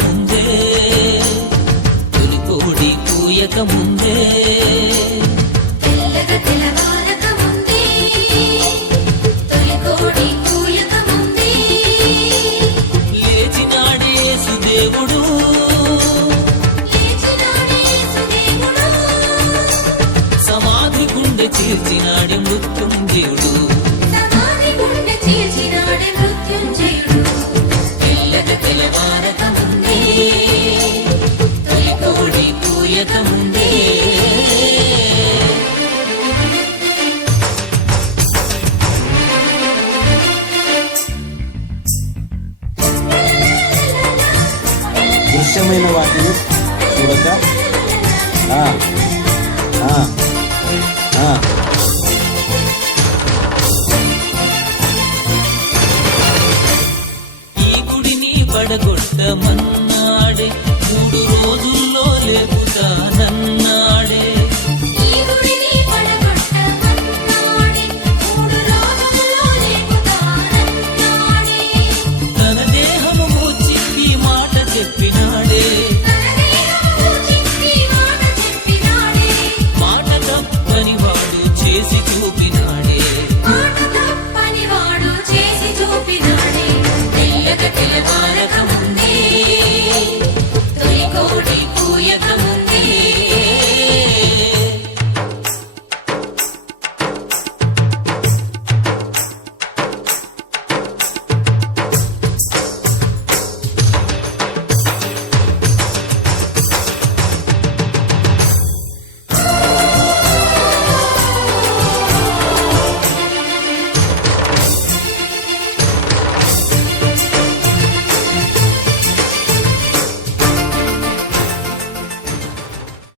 ముందే తొలి కోడి కూయక ముందే లేచినాడే సుదేవుడు సమాధి గుండె చీల్చినాడే మృత్యుంజయుడు తెల్లగ తెలవారక ముందే తొలి కోడి కూయక ముందే దృశ్యమైన వాటిని చూడక ఈ గుడిని పడగొట్టమన్నాడే 3 రోజుల్లో లేపుతానన్నాడే తన దేహము మూచి ఈ మాట చెప్పిన